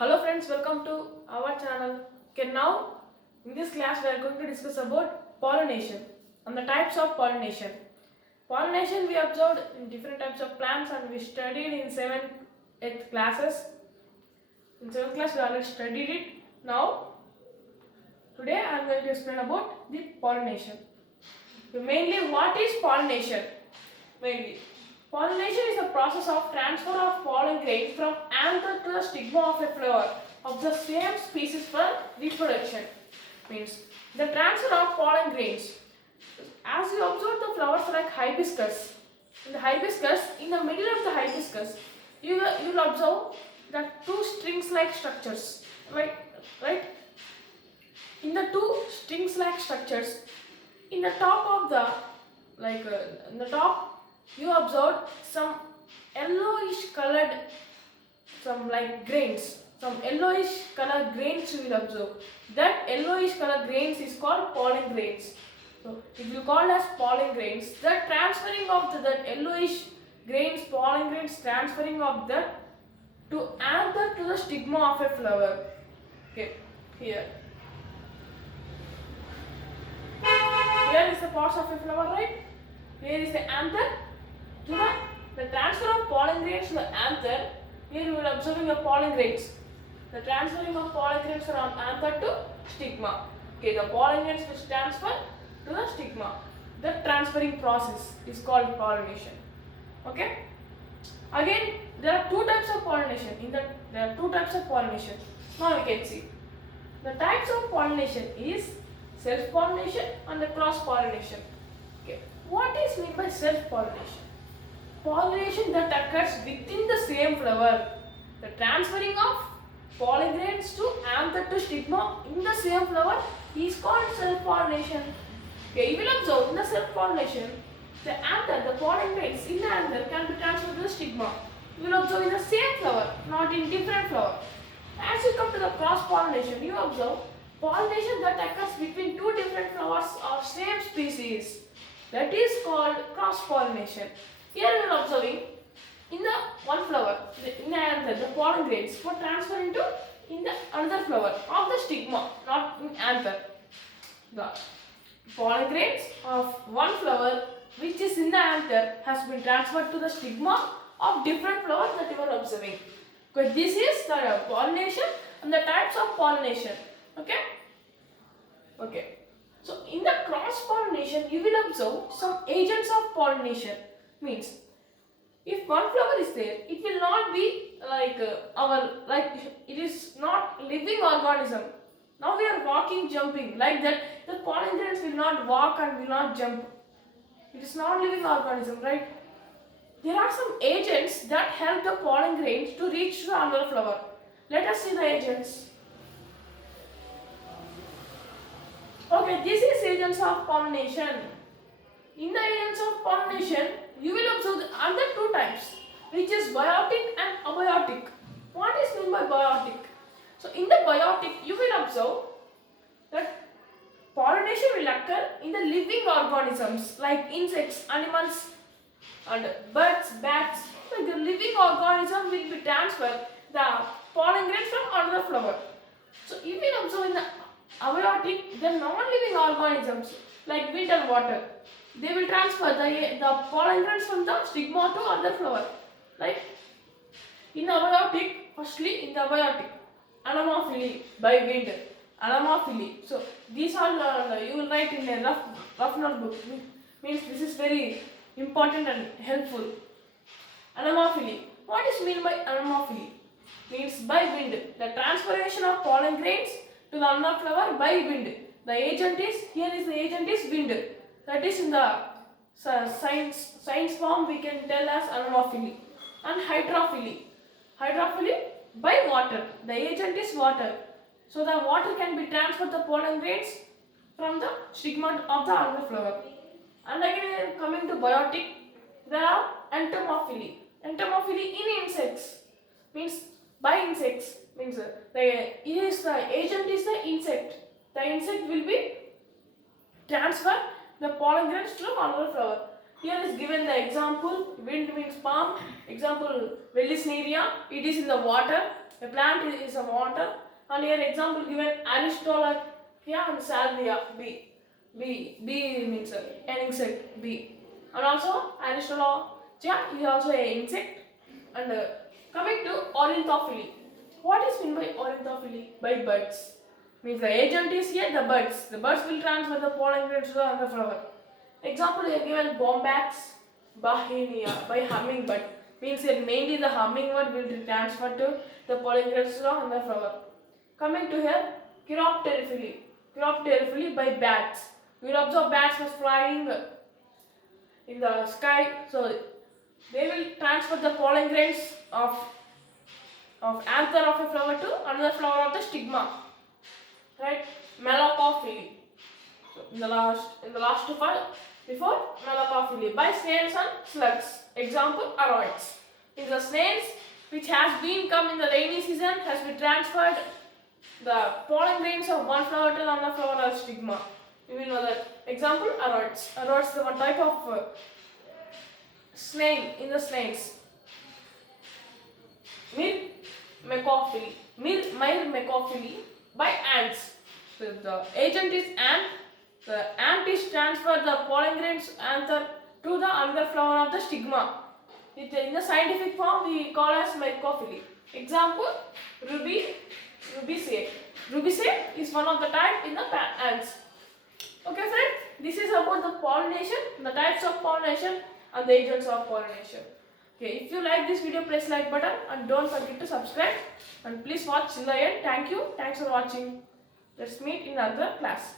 Hello friends, welcome to our channel. Okay, now in this class we are going to discuss about pollination and the types of pollination. Pollination we observed in different types of plants and we studied in 7th, 8th classes. In 7th class we already studied it. Now today I am going to explain about the pollination. Mainly what is pollination? Mainly pollination is the process of transfer of pollen grains from anther to the stigma of a flower of the same species for reproduction. Means the transfer of pollen grains. As you observe the flowers like hibiscus, in the hibiscus, in the middle of the hibiscus, you will observe that two strings-like structures, right? In the two strings-like structures, in the top of the in the top you observed some yellowish colored some yellowish colored grains you will observe. That yellowish colored grains is called pollen grains. So it will called as pollen grains. The transferring of that yellowish grains, pollen grains transferring of that to anther to the stigma of a flower. Okay, here is the parts of a flower, right? Here is the anther to the transfer of pollen grains to the anther. Here you are observing the pollen grains. The transferring of pollen grains from anther to stigma. Okay, the pollen grains which transfer to the stigma. The transferring process is called pollination. Okay. Again, there are two types of pollination. There are two types of pollination. Now we can see the types of pollination is self-pollination and the cross-pollination. Okay. What is meant by self-pollination? Pollination that occurs within the same flower. The transferring of pollen grains to anther to stigma in the same flower is called self-pollination. Okay, you will observe in the self-pollination, the anther, the pollen grains in the anther can be transferred to the stigma. You will observe in the same flower, not in different flower. As you come to the cross-pollination, you observe pollination that occurs between two different flowers of same species. That is called cross-pollination. Here we are observing in the one flower, in the anther, the pollen grains were transferred into in the another flower of the stigma, not in anther. The pollen grains of one flower which is in the anther has been transferred to the stigma of different flowers that you are observing. Okay, this is the pollination and the types of pollination. Okay. So in the cross pollination, you will observe some agents of pollination. Means if one flower is there, it will not be it is not living organism. Now we are walking, jumping like that. The pollen grains will not walk and will not jump. It is not living organism, right? There are some agents that help the pollen grains to reach the another flower. Let us see the agents. Okay, this is agents of pollination. In the agents of pollination, you will observe the other two types, which is biotic and abiotic. What is meant by biotic? So in the biotic, you will observe that pollination will occur in the living organisms like insects, animals, and birds, bats. Like the living organism will be transferred the pollen grains from another flower. So you will observe in the abiotic, the non-living organisms like wind and water, they will transfer the pollen grains from the stigma to other flower. Right? In abiotic, firstly in the abiotic, anemophily by wind, anemophily. So these all you will write in a rough notebook. Means this is very important and helpful. Anemophily. What is meant by anemophily? Means by wind, the transformation of pollen grains to the another flower by wind. The agent is the agent is wind. That is in the science form we can tell as anemophily. And hydrophily. Hydrophily by water. The agent is water. So the water can be transferred the pollen grains from the stigma of the another flower. And again coming to biotic, there are entomophily. Entomophily in insects means by insects means the agent is the insect. The insect will be transfer the pollen grains to another flower. Here is given the example. Wind means palm. Example, Velisneria. It is in the water. A plant is a water, and here example given Aristolochia and Salvia bee. Bee means an insect bee, and also Aristolochia is also an insect. And coming to ornithophily, what is meant by ornithophily? By birds. Means the agent is here the birds. The birds will transfer the pollen grains to the other flower. Example here given Bombax bahenia by hummingbird. Means here mainly the hummingbird will be transferred to the pollen grains to the other flower. Coming to here Chiropterophily. Chiropterophily by bats. We will observe bats was flying in the sky. So they will transfer the pollen grains of anther of a flower to another flower of the stigma. Right? Melancholy. So in the last two file before melancholy by snails and slugs. Example aroids. In the snails which has been come in the rainy season has been transferred the pollen grains of one flower to another flower of stigma. You will know that. Example aroids. Aroids is one type of snail in the snails. Myrmecophily by ants. So the agent is ant. The ant is transfer the pollen grains anther to the another flower of the stigma. In the scientific form we call as myrmecophily. Example rubiaceae. Rubiaceae is one of the type in the ants. Okay friends, this is about the pollination, the types of pollination and the agents of pollination. Okay, if you like this video, press like button and don't forget to subscribe and please watch till the end. Thank you. Thanks for watching. Let's meet in another class.